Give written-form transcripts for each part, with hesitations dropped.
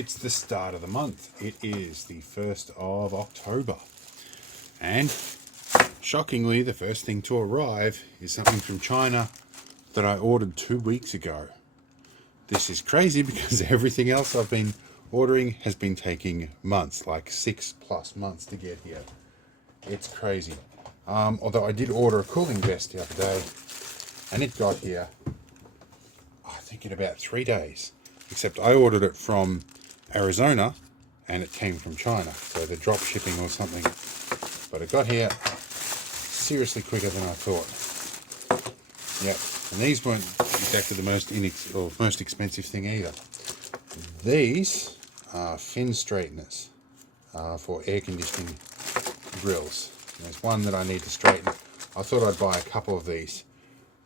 it's the start of the month. It is the 1st of October. And shockingly, the first thing to arrive is something from China that I ordered 2 weeks ago. This is crazy because everything else I've been ordering has been taking months, like 6+ months to get here. It's crazy. Although I did order a cooling vest the other day, and it got here, I think, in about 3 days. Except I ordered it from Arizona, and it came from China, so they're drop shipping or something. But it got here seriously quicker than I thought. Yep, and these weren't exactly the most expensive thing either. These are fin straighteners for air conditioning grills. And there's one that I need to straighten. I thought I'd buy a couple of these.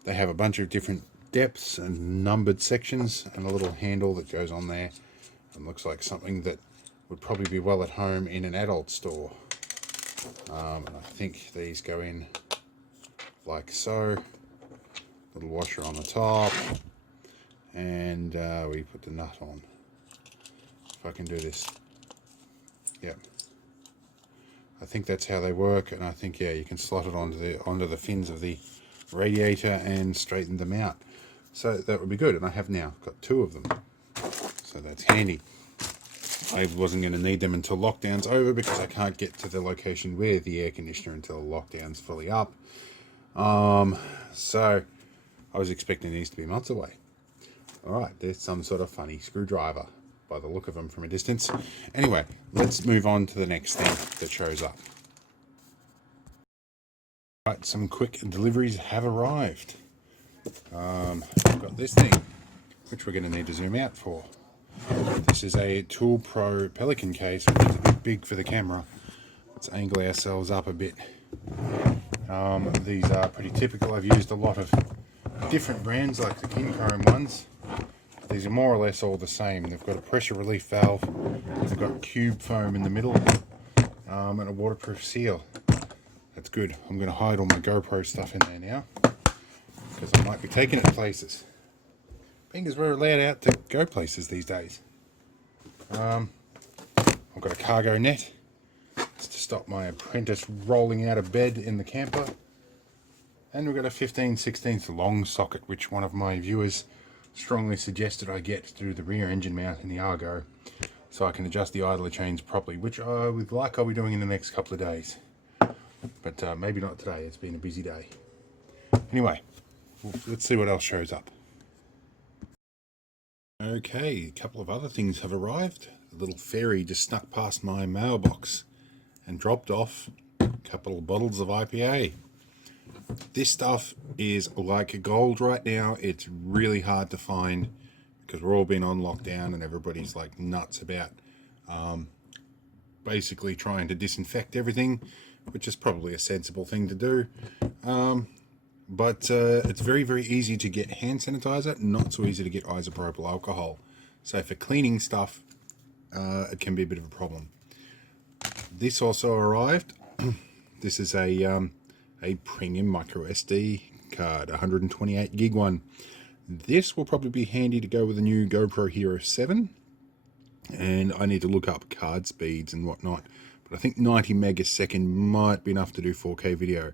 They have a bunch of different depths and numbered sections and a little handle that goes on there. It looks like something that would probably be well at home in an adult store. And I think these go in like so. Little washer on the top, and we put the nut on. If I can do this. Yep. I think that's how they work, and I think, yeah, you can slot it onto the fins of the radiator and straighten them out. So that would be good, and I have now got 2 of them. So that's handy. I wasn't going to need them until lockdown's over because I can't get to the location with the air conditioner until lockdown's fully up. So I was expecting these to be months away. Alright, there's some sort of funny screwdriver by the look of them from a distance. Anyway, let's move on to the next thing that shows up. Right, some quick deliveries have arrived. I've got this thing, which we're going to need to zoom out for. This is a Tool Pro Pelican case, which is a bit big for the camera. Let's angle ourselves up a bit. These are pretty typical. I've used a lot of different brands, like the Kincomb ones. These are more or less all the same. They've got a pressure relief valve, they've got cube foam in the middle, and a waterproof seal. That's good. I'm going to hide all my Gopro stuff in there now, because I might be taking it places. Being as we're allowed out to go places these days. I've got a cargo net. It's to stop my apprentice rolling out of bed in the camper. And we've got a 15/16 long socket, which one of my viewers strongly suggested I get through the rear engine mount in the Argo, so I can adjust the idler chains properly, which I would like I'll be doing in the next couple of days. But maybe not today, it's been a busy day. Anyway, let's see what else shows up. Okay, a couple of other things have arrived. A little ferry just snuck past my mailbox and dropped off a couple of bottles of IPA. This stuff is like gold right now. It's really hard to find because we're all been on lockdown and everybody's like nuts about basically trying to disinfect everything, which is probably a sensible thing to do. But it's very, very easy to get hand sanitizer, not so easy to get isopropyl alcohol. So for cleaning stuff, it can be a bit of a problem. This also arrived. This is a premium micro SD card, 128 gig one. This will probably be handy to go with the new GoPro Hero 7, and I need to look up card speeds and whatnot, but I think 90 meg a second might be enough to do 4K video.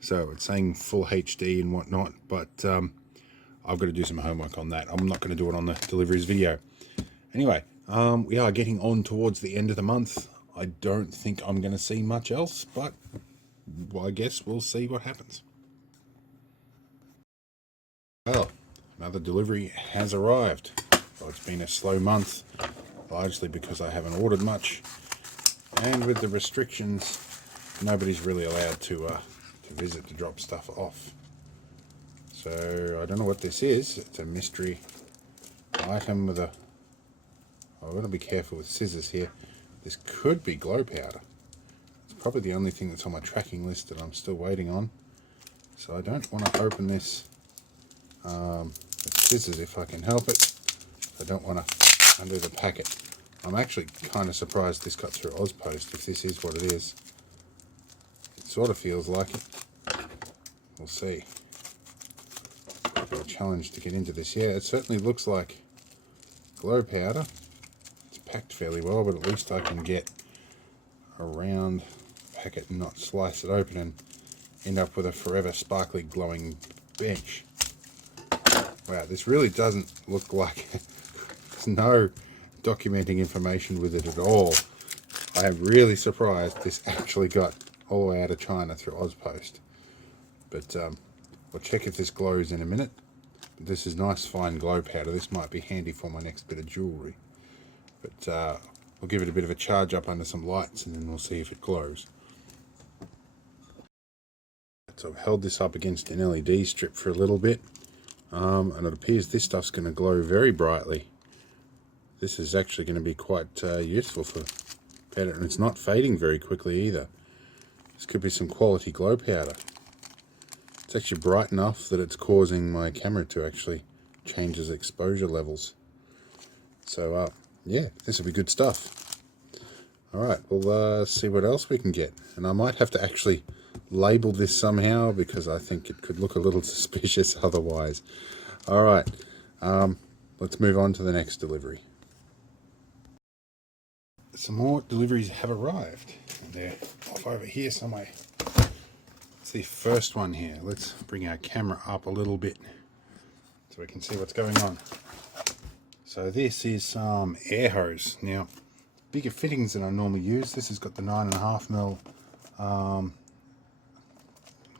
So it's saying full HD and whatnot, but I've got to do some homework on that. I'm not going to do it on the deliveries video. Anyway, we are getting on towards the end of the month. I don't think I'm going to see much else, but well, I guess we'll see what happens. Well, another delivery has arrived. Well, it's been a slow month, largely because I haven't ordered much, and with the restrictions, nobody's really allowed to visit to drop stuff off. So I don't know what this is. It's a mystery item with a... I've got to be careful with scissors here. This could be glow powder. Probably the only thing that's on my tracking list that I'm still waiting on. So I don't want to open this with scissors if I can help it. I don't want to undo the packet. I'm actually kind of surprised this got through Ozpost, if this is what it is. It sort of feels like it. We'll see. A challenge to get into this. Yeah, it certainly looks like glow powder. It's packed fairly well, but at least I can get a round packet and not slice it open and end up with a forever sparkly glowing bench. Wow, this really doesn't look like there's no documenting information with it at all. I am really surprised this actually got all the way out of China through Ozpost. But we'll check if this glows in a minute. This is nice fine glow powder. This might be handy for my next bit of jewellery. But we'll give it a bit of a charge up under some lights and then we'll see if it glows. So I've held this up against an LED strip for a little bit. And it appears this stuff's going to glow very brightly. This is actually going to be quite useful for powder, and it's not fading very quickly either. This could be some quality glow powder. It's actually bright enough that it's causing my camera to actually change its exposure levels. So yeah, this will be good stuff. Alright, we'll see what else we can get. And I might have to actually label this somehow because I think it could look a little suspicious otherwise. Alright, let's move on to the next delivery. Some more deliveries have arrived. They're off over here somewhere. It's the first one here. Let's bring our camera up a little bit so we can see what's going on. So this is some air hose. Now, bigger fittings than I normally use. This has got the 9.5mm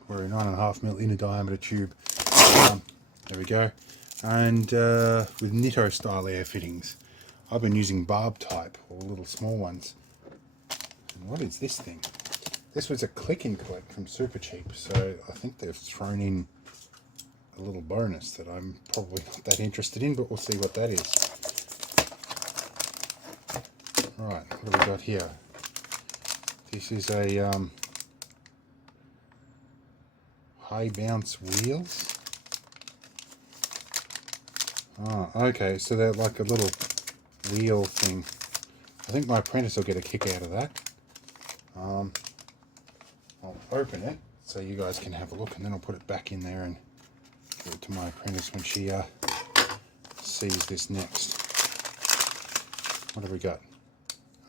or a 9.5mm inner diameter tube. There we go. And with Nitto style air fittings. I've been using barb type, or little small ones. And what is this thing? This was a click and collect from Super Cheap, so I think they've thrown in a little bonus that I'm probably not that interested in, but we'll see what that is. Right, what have we got here? This is a high bounce wheels. Oh, okay, so they're like a little wheel thing. I think my apprentice will get a kick out of that. I'll open it so you guys can have a look, and then I'll put it back in there and give it to my apprentice when she sees this next. What have we got?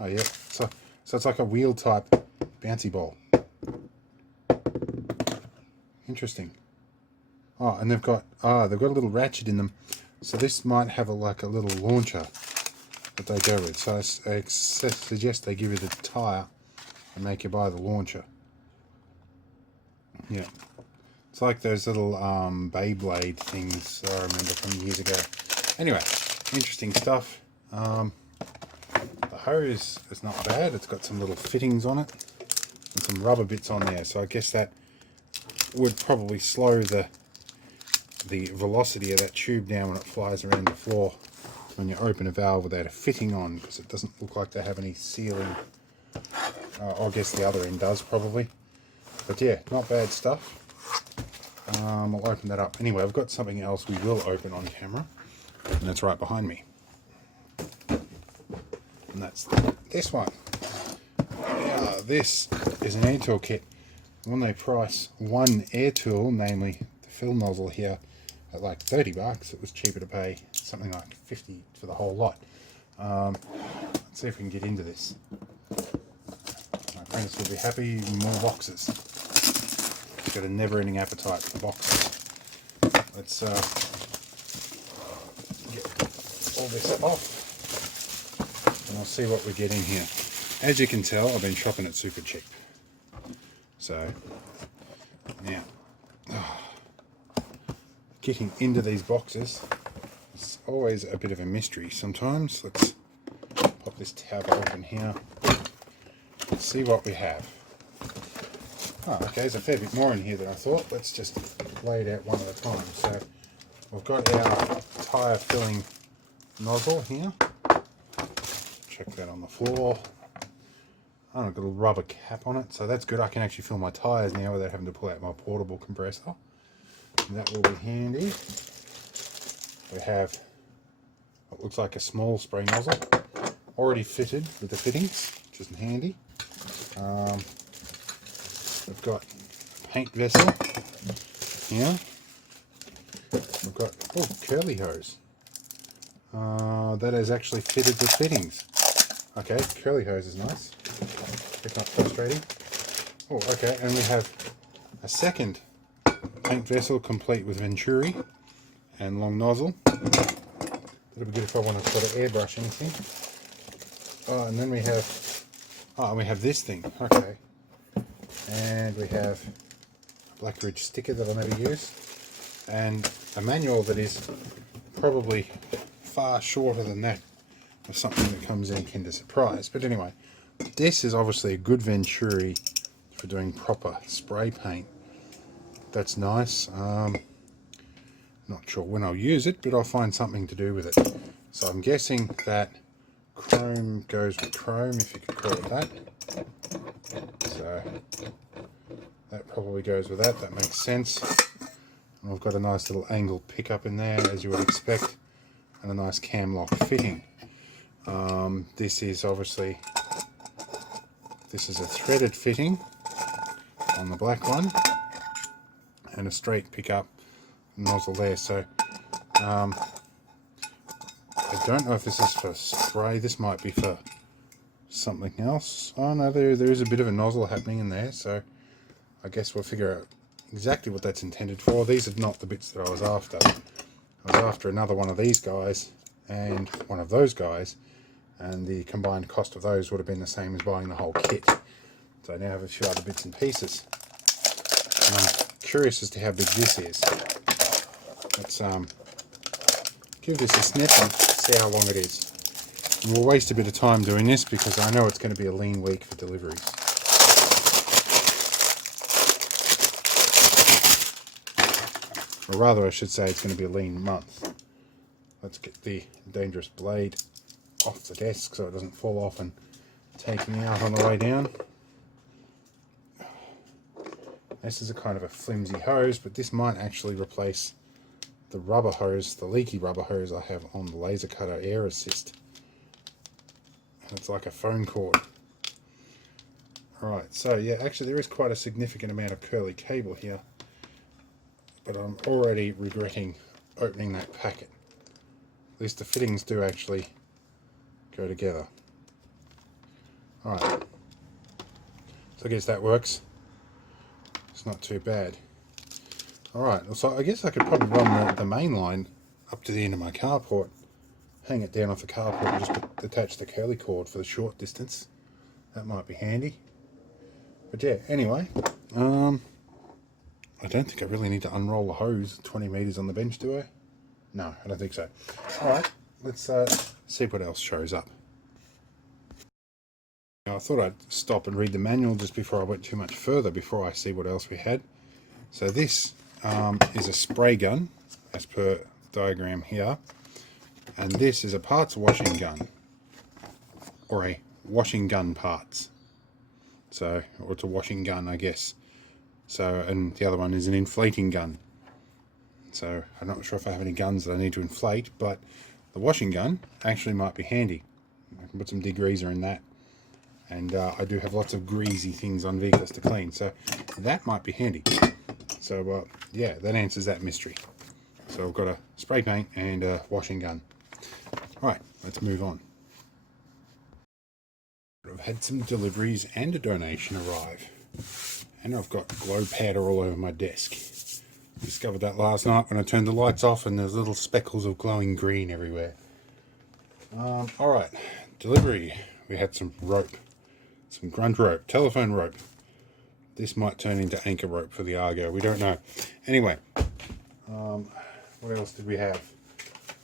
Oh yeah, so it's like a wheel type bouncy ball. Interesting. Oh, and they've got a little ratchet in them, so this might have like a little launcher that they go with. So I suggest they give you the tire and make you buy the launcher. Yeah, it's like those little Beyblade things I remember from years ago. Anyway, interesting stuff. The hose is not bad. It's got some little fittings on it and some rubber bits on there, so I guess that would probably slow the velocity of that tube down when it flies around the floor when you open a valve without a fitting on, because it doesn't look like they have any sealing. I guess the other end does probably, but yeah, not bad stuff. I'll open that up. Anyway, I've got something else we will open on camera, and that's right behind me, and that's this one. Now, this is an air tool kit. When they price one air tool, namely the fill nozzle here, at like $30, it was cheaper to pay something like $50 for the whole lot. Let's see if we can get into this. My apprentice will be happy. More boxes. He's got a never-ending appetite for boxes. Let's get all this off, and I'll see what we get in here. As you can tell, I've been shopping at Super Cheap. So now, getting into these boxes is always a bit of a mystery sometimes. Let's pop this tab open here. Let's see what we have. Oh, okay, there's a fair bit more in here than I thought. Let's just lay it out one at a time. So we've got our tyre filling nozzle here. Check that on the floor. Oh, I've got a rubber cap on it, so that's good. I can actually fill my tyres now without having to pull out my portable compressor. And that will be handy. We have what looks like a small spray nozzle, already fitted with the fittings, which is handy. We've got a paint vessel here. We've got curly hose. That is actually fitted with fittings. Okay, curly hose is nice. It's not frustrating. Oh, okay, and we have a second paint vessel complete with venturi and long nozzle. That'll be good if I want to sort of airbrush anything. Oh, and then we have this thing. Okay, and we have a Black Ridge sticker that I never use, and a manual that is probably far shorter than that of something that comes in Kinder Surprise. But anyway, this is obviously a good venturi for doing proper spray paint. That's nice. Not sure when I'll use it, but I'll find something to do with it. So I'm guessing that chrome goes with chrome, if you could call it that. So that probably goes with that. That makes sense. And I've got a nice little angled pickup in there, as you would expect, and a nice cam lock fitting. This is obviously, this is a threaded fitting on the black one, and a straight pickup nozzle there. So I don't know if this is for spray. This might be for something else. Oh no, there is a bit of a nozzle happening in there, so I guess we'll figure out exactly what that's intended for. These are not the bits that I was after. I was after another one of these guys and one of those guys, and the combined cost of those would have been the same as buying the whole kit. So I now have a few other bits and pieces, and I'm curious as to how big this is. Let's give this a sniff and see how long it is. And we'll waste a bit of time doing this because I know it's going to be a lean week for deliveries. Or rather, I should say it's going to be a lean month. Let's get the dangerous blade off the desk so it doesn't fall off and take me out on the way down. This is a kind of a flimsy hose, but this might actually replace the rubber hose, the leaky rubber hose I have on the laser cutter air assist. And it's like a phone cord. Alright, so yeah, actually there is quite a significant amount of curly cable here, but I'm already regretting opening that packet. At least the fittings do actually go together. Alright, so I guess that works. It's not too bad. Alright, so I guess I could probably run the main line up to the end of my carport, hang it down off the carport and just attach the curly cord for the short distance. That might be handy. But yeah, anyway, I don't think I really need to unroll the hose 20 meters on the bench, do I? No, I don't think so. Alright, let's see what else shows up. Now, I thought I'd stop and read the manual just before I went too much further, before I see what else we had. So this is a spray gun, as per diagram here, and this is a parts washing gun, or a washing gun parts. So, or it's a washing gun, I guess. So, and the other one is an inflating gun. So, I'm not sure if I have any guns that I need to inflate, but the washing gun actually might be handy. I can put some degreaser in that, and I do have lots of greasy things on vehicles to clean, so that might be handy. So yeah, that answers that mystery. So I've got a spray paint and a washing gun. Alright, let's move on. I've had some deliveries and a donation arrive, and I've got glow powder all over my desk. Discovered that last night when I turned the lights off, and there's little speckles of glowing green everywhere. Alright, delivery. We had some rope, some grunt rope, telephone rope. This might turn into anchor rope for the Argo, we don't know. Anyway, what else did we have?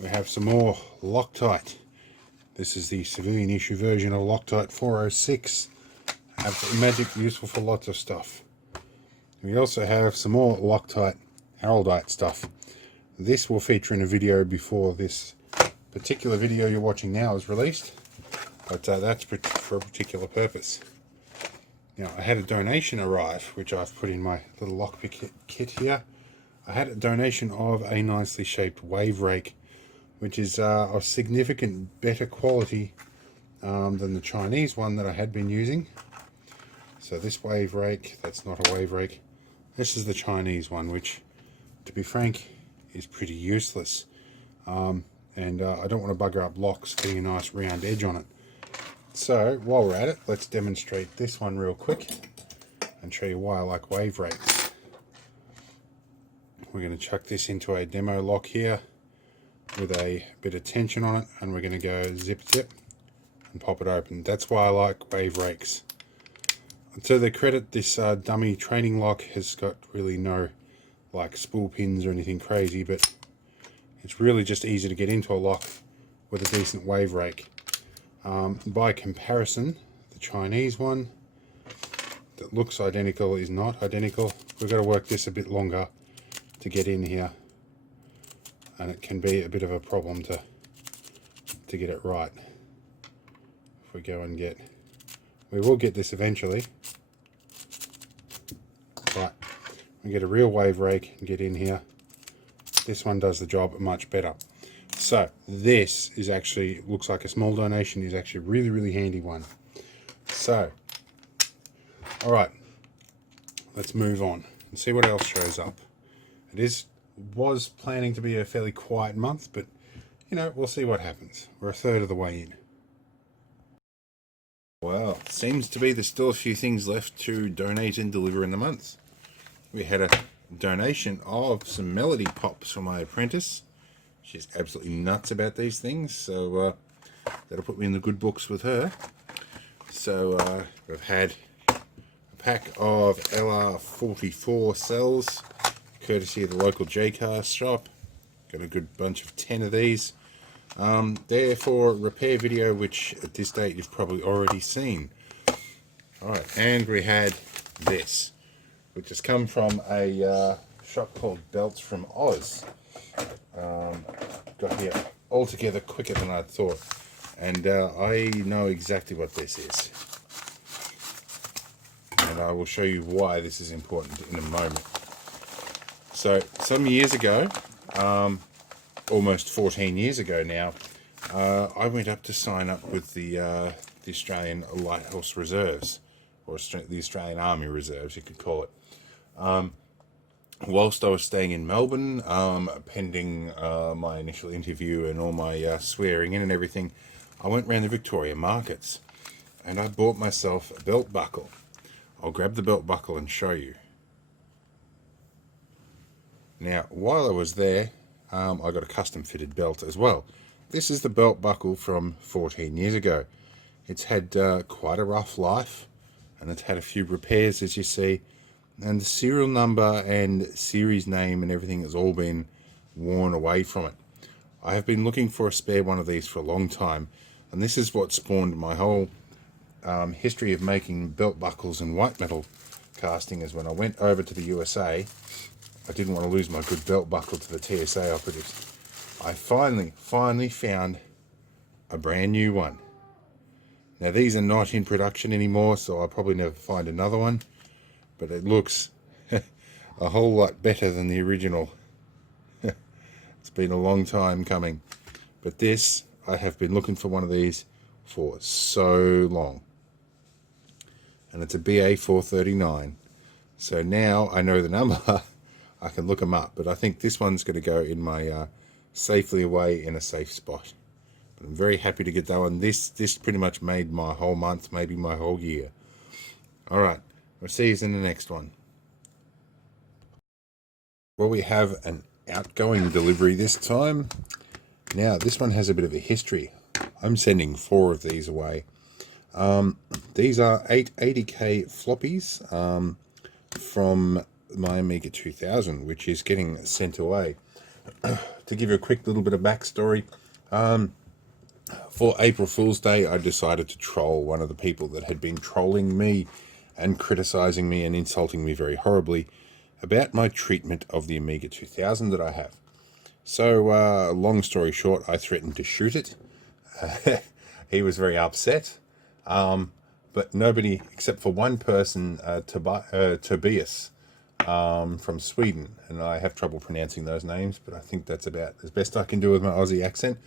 We have some more Loctite. This is the civilian issue version of Loctite 406. Absolutely magic, useful for lots of stuff. We also have some more Loctite Araldite stuff. This will feature in a video before this particular video you're watching now is released, but that's for a particular purpose. Now, I had a donation arrive, which I've put in my little lockpick kit here. I had a donation of a nicely shaped wave rake, which is of significant better quality than the Chinese one that I had been using. So this wave rake, that's not a wave rake. This is the Chinese one, which, to be frank, is pretty useless. And I don't want to bugger up locks, getting a nice round edge on it. So while we're at it, let's demonstrate this one real quick and show you why I like wave rakes. We're going to chuck this into a demo lock here with a bit of tension on it, and we're going to go zip zip and pop it open. That's why I like wave rakes. To their credit, this dummy training lock has got really no like spool pins or anything crazy, but it's really just easy to get into a lock with a decent wave rake. By comparison, the Chinese one that looks identical is not identical. We've got to work this a bit longer to get in here, and it can be a bit of a problem to get it right. If we go and we will get this eventually, but we get a real wave rake and get in here. This one does the job much better. So this is actually, looks like a small donation, is actually a really, really handy one. So, all right, let's move on and see what else shows up. It was planning to be a fairly quiet month, but you know, we'll see what happens. We're a third of the way in. Well, seems to be there's still a few things left to donate and deliver in the month. We had a donation of some melody pops for my apprentice. She's absolutely nuts about these things, so that'll put me in the good books with her. So we've had a pack of LR44 cells, courtesy of the local J-Car shop. Got a good bunch of 10 of these. They're for repair video, which at this date you've probably already seen. Alright, and we had this, which has come from a shop called Belts from Oz. Got here altogether quicker than I thought, and I know exactly what this is, and I will show you why this is important in a moment. So some years ago, almost 14 years ago now, I went up to sign up with the Australian Lighthouse Reserves, or the Australian Army Reserves, you could call it. Whilst I was staying in Melbourne, pending my initial interview and all my swearing in and everything, I went around the Victoria markets and I bought myself a belt buckle. I'll grab the belt buckle and show you. Now, while I was there, I got a custom fitted belt as well. This is the belt buckle from 14 years ago. It's had quite a rough life, and it's had a few repairs, as you see. And the serial number and series name and everything has all been worn away from it. I have been looking for a spare one of these for a long time, and this is what spawned my whole history of making belt buckles and white metal casting. Is when I went over to the USA, I didn't want to lose my good belt buckle to the TSA operatives. I finally found a brand new one. Now these are not in production anymore, so I'll probably never find another one. But it looks a whole lot better than the original. It's been a long time coming. But this, I have been looking for one of these for so long. And it's a BA 439. So now I know the number, I can look them up. But I think this one's going to go in my safely away in a safe spot. But I'm very happy to get that one. This pretty much made my whole month, maybe my whole year. Alright. We'll see you in the next one. Well, we have an outgoing delivery this time. Now, this one has a bit of a history. I'm sending 4 of these away. These are 880K floppies from my Amiga 2000, which is getting sent away. To give you a quick little bit of backstory, for April Fool's Day, I decided to troll one of the people that had been trolling me and criticizing me and insulting me very horribly about my treatment of the Amiga 2000 that I have. So, long story short, I threatened to shoot it. He was very upset, but nobody, except for one person, Tobias, from Sweden, and I have trouble pronouncing those names, but I think that's about as best I can do with my Aussie accent.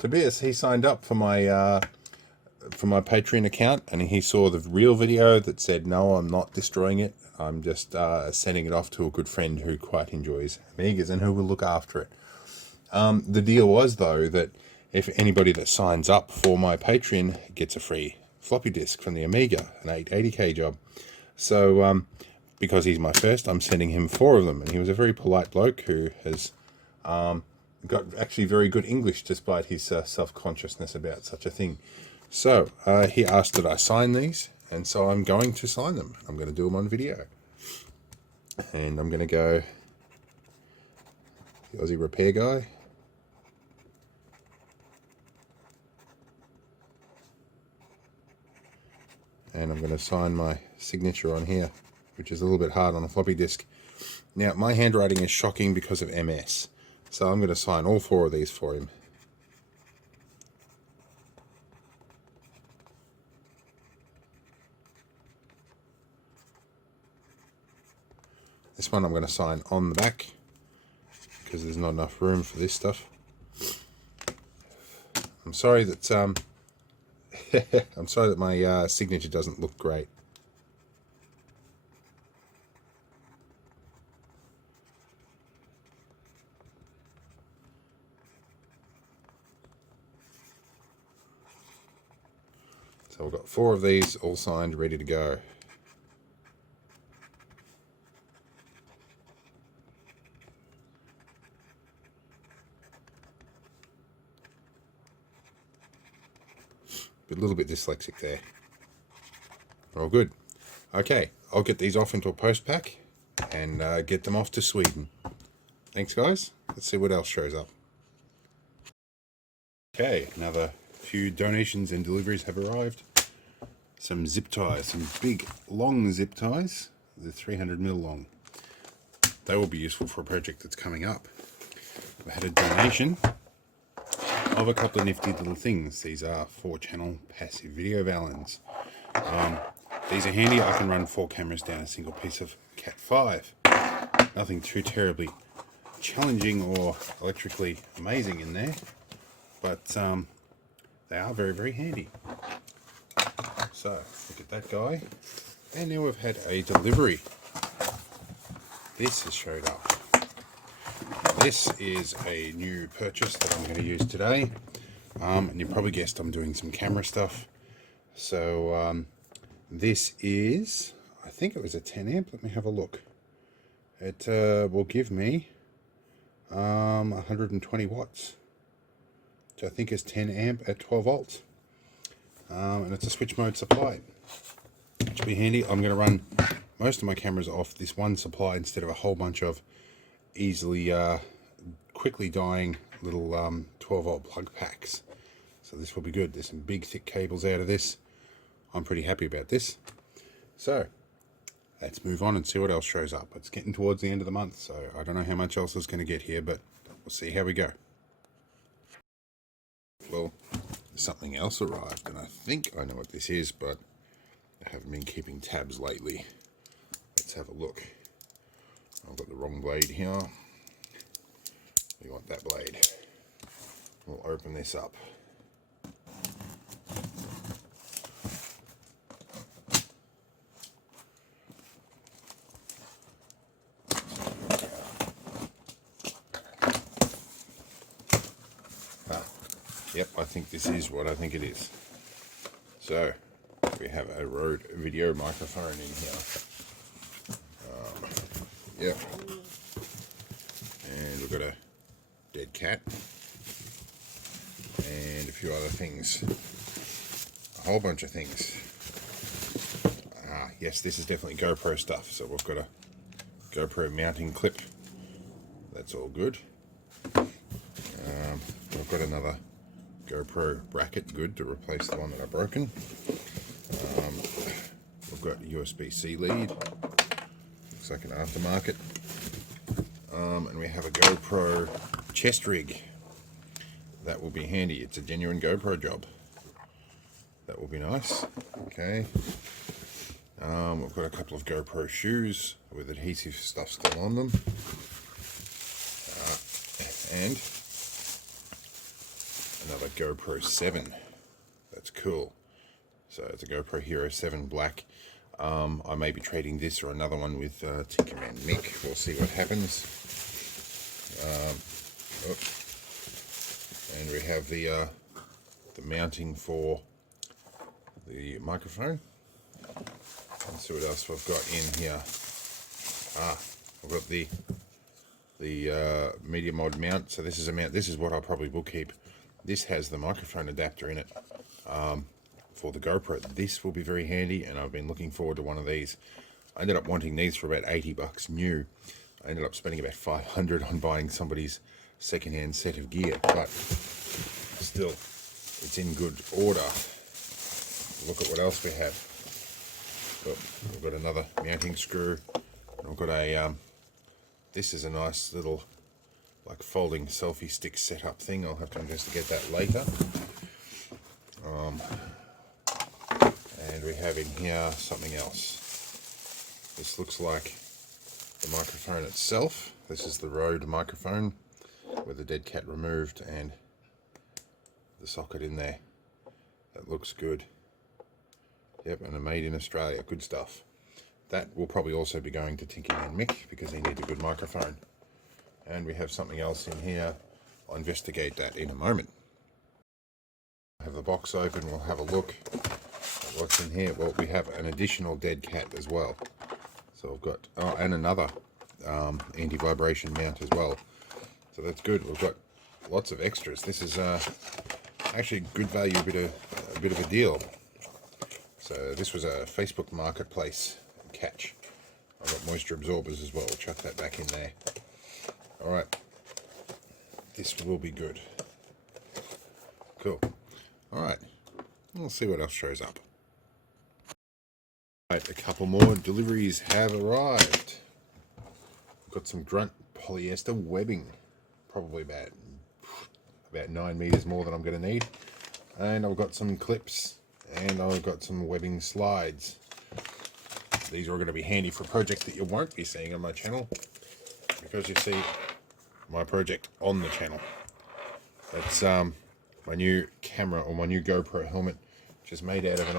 Tobias, he signed up for my Patreon account, and he saw the real video that said, no, I'm not destroying it. I'm just sending it off to a good friend who quite enjoys Amigas and who will look after it. The deal was, though, that if anybody that signs up for my Patreon gets a free floppy disk from the Amiga, an 880K job. So because he's my first, I'm sending him 4 of them, and he was a very polite bloke who has got actually very good English despite his self-consciousness about such a thing. So he asked that I sign these, and so I'm going to sign them. I'm going to do them on video, and I'm going to go the Aussie repair guy. And I'm going to sign my signature on here, which is a little bit hard on a floppy disk. Now, my handwriting is shocking because of MS, so I'm going to sign all 4 of these for him. This one I'm going to sign on the back, because there's not enough room for this stuff. I'm sorry that I'm sorry that my signature doesn't look great. So we've got 4 of these all signed, ready to go. A little bit dyslexic there. All good. Okay, I'll get these off into a post pack and get them off to Sweden. Thanks, guys. Let's see what else shows up. Okay, another few donations and deliveries have arrived. Some zip ties, some big long zip ties. They're 300mm long. They will be useful for a project that's coming up. I had a donation of a couple of nifty little things. These are 4-channel passive video valens. These are handy. I can run 4 cameras down a single piece of Cat 5. Nothing too terribly challenging or electrically amazing in there, but they are very, very handy. So look at that guy. And now we've had a delivery. This has showed up. This is a new purchase that I'm going to use today, and you probably guessed I'm doing some camera stuff. So this is, I think it was a 10 amp. Let me have a look. It will give me 120 watts, which I think is 10 amp at 12 volts, and it's a switch mode supply, which will be handy. I'm going to run most of my cameras off this one supply instead of a whole bunch of easily quickly dying little 12 volt plug packs. So this will be good. There's some big thick cables out of this. I'm pretty happy about this. So let's move on and see what else shows up. It's getting towards the end of the month, so I don't know how much else is going to get here, but we'll see how we go. Well, something else arrived, and I think I know what this is, but I haven't been keeping tabs lately. Let's have a look. I've got the wrong blade here. We want that blade. We'll open this up. Yep, I think this is what I think it is. So, we have a Rode video microphone in here. Yep. And we've got a dead cat. And a few other things. A whole bunch of things. Yes, this is definitely GoPro stuff. So we've got a GoPro mounting clip. That's all good. We've got another GoPro bracket, good, to replace the one that I've broken. We've got a USB-C lead. Looks like an aftermarket. And we have a GoPro chest rig. That will be handy. It's a genuine GoPro job. That will be nice. Okay. We've got a couple of GoPro shoes with adhesive stuff still on them. And another GoPro 7. That's cool. So it's a GoPro Hero 7 Black. I may be trading this or another one with Tinkerman Mick. We'll see what happens. And we have the mounting for the microphone. Let's see what else we've got in here. I've got the Media Mod mount. So this is a mount. This is what I probably will keep. This has the microphone adapter in it for the GoPro. This will be very handy, and I've been looking forward to one of these. I ended up wanting these for about 80 bucks new. I ended up spending about 500 on buying somebody's second-hand set of gear, but still, it's in good order. Look at what else we have. We've got another mounting screw. And I've got a, this is a nice little, like, folding selfie stick setup thing. I'll have to investigate that later. And we have in here something else. This looks like the microphone itself. This is the Rode microphone with the dead cat removed and the socket in there. That looks good. Yep, and they're made in Australia. Good stuff. That will probably also be going to Tinky and Mick because he needs a good microphone. And we have something else in here. I'll investigate that in a moment. Have the box open. We'll have a look at what's in here. Well, we have an additional dead cat as well. So I've got, and another anti-vibration mount as well. So that's good. We've got lots of extras. This is actually good value, a bit of a deal. So this was a Facebook Marketplace catch. I've got moisture absorbers as well. We'll chuck that back in there. All right. This will be good. Cool. All right. We'll see what else shows up. Right, a couple more deliveries have arrived. Got some grunt polyester webbing, probably about 9 meters more than I'm going to need. And I've got some clips, and I've got some webbing slides. These are going to be handy for a project that you won't be seeing on my channel, because you see my project on the channel. That's my new camera, or my new GoPro helmet, which is made out of an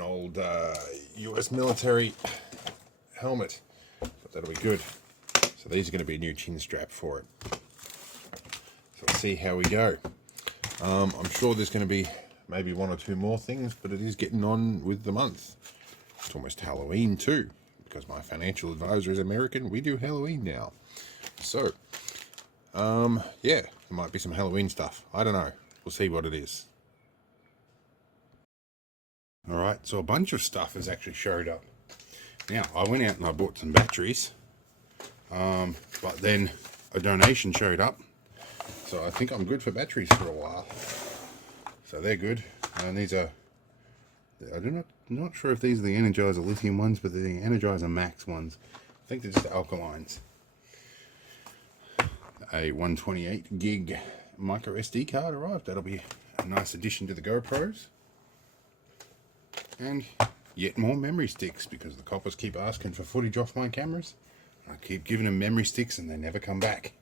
old US military helmet. But that'll be good. So these are going to be a new chin strap for it. So let's see how we go. I'm sure there's going to be maybe one or two more things, but it is getting on with the month. It's almost Halloween too, because my financial advisor is American. We do Halloween now. So, yeah, there might be some Halloween stuff. I don't know. We'll see what it is. Alright, so a bunch of stuff has actually showed up. Now, I went out and I bought some batteries, but then a donation showed up. So I think I'm good for batteries for a while. So they're good. And these are, I'm not sure if these are the Energizer lithium ones, but they're the Energizer Max ones. I think they're just alkalines. A 128 gig micro SD card arrived. That'll be a nice addition to the GoPros. And yet more memory sticks, because the coppers keep asking for footage off my cameras. I keep giving them memory sticks and they never come back.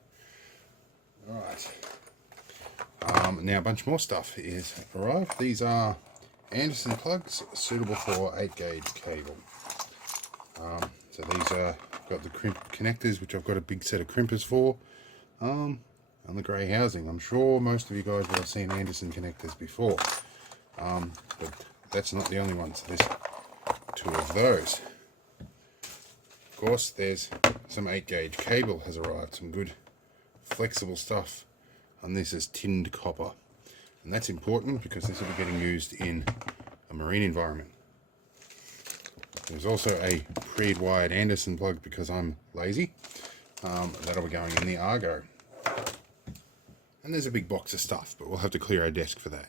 Alright. Now a bunch more stuff is arrived. These are Anderson plugs suitable for 8 gauge cable. So these are got the crimp connectors, which I've got a big set of crimpers for, and the grey housing. I'm sure most of you guys will have seen Anderson connectors before, but that's not the only ones. There's two of those. Of course, there's some 8 gauge cable has arrived, some good flexible stuff, and this is tinned copper, and that's important because this will be getting used in a marine environment. There's also a pre-wired Anderson plug because I'm lazy. That'll be going in the Argo. And there's a big box of stuff, but we'll have to clear our desk for that.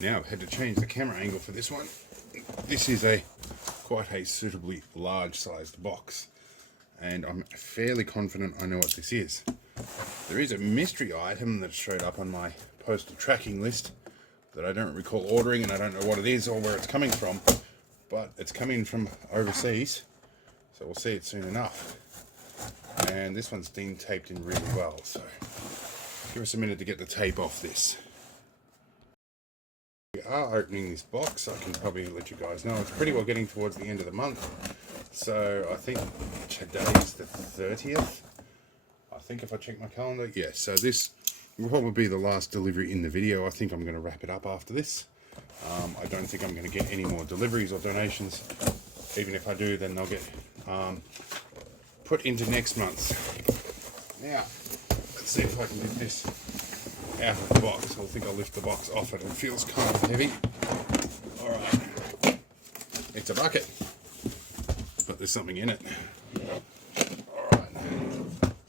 Now I've had to change the camera angle for this one. This is quite a suitably large sized box, and I'm fairly confident I know what this is. There is a mystery item that showed up on my postal tracking list that I don't recall ordering, and I don't know what it is or where it's coming from, but it's coming from overseas, so we'll see it soon enough. And this one's been taped in really well, so give us a minute to get the tape off this. We are opening this box. I can probably let you guys know it's pretty well getting towards the end of the month, so I think today's the 30th. I think if I check my calendar, yeah, so this will probably be the last delivery in the video. I think I'm going to wrap it up after this. I don't think I'm going to get any more deliveries or donations. Even if I do, then they'll get put into next month. Now, let's see if I can get this out of the box. I think I'll lift the box off it. It feels kind of heavy. Alright. It's a bucket, but there's something in it. Alright.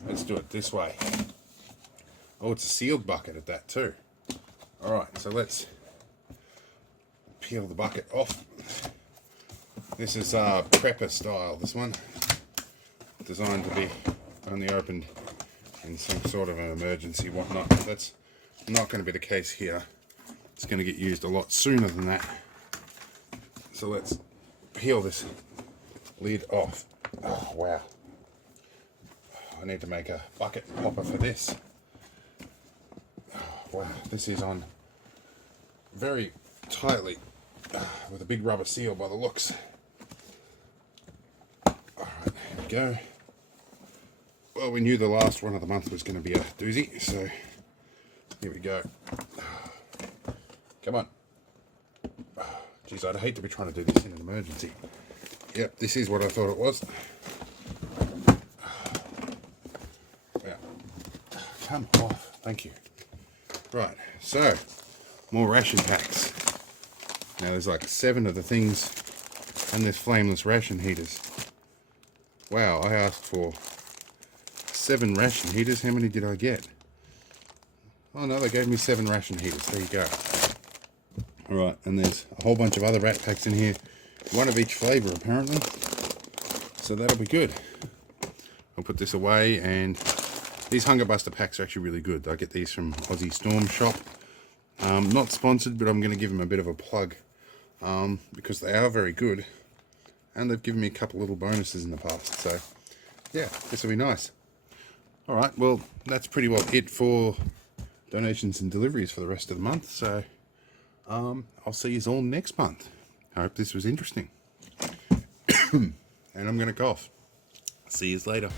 Let's do it this way. Oh, it's a sealed bucket at that too. Alright, so let's peel the bucket off. This is prepper style, this one. Designed to be only opened in some sort of an emergency, whatnot. That's not going to be the case here. It's going to get used a lot sooner than that. So let's peel this lid off. Oh, wow. I need to make a bucket popper for this. Oh, wow, this is on very tightly with a big rubber seal by the looks. Alright, here we go. Well, we knew the last one of the month was going to be a doozy, so here we go. Come on. Geez, I'd hate to be trying to do this in an emergency. Yep, this is what I thought it was. Yeah. Come off. Thank you. Right, so more ration packs. Now there's like 7 of the things, and there's flameless ration heaters. Wow, I asked for 7 ration heaters. How many did I get? Oh no, they gave me 7 ration heaters. There you go. Alright, and there's a whole bunch of other rat packs in here. 1 of each flavour apparently. So that'll be good. I'll put this away, and these Hunger Buster packs are actually really good. I get these from Aussie Storm Shop. Not sponsored, but I'm going to give them a bit of a plug because they are very good. And they've given me a couple little bonuses in the past. So yeah, this will be nice. Alright, well, that's pretty well it for donations and deliveries for the rest of the month. So I'll see you all next month. I hope this was interesting. And I'm going to cough. See you later.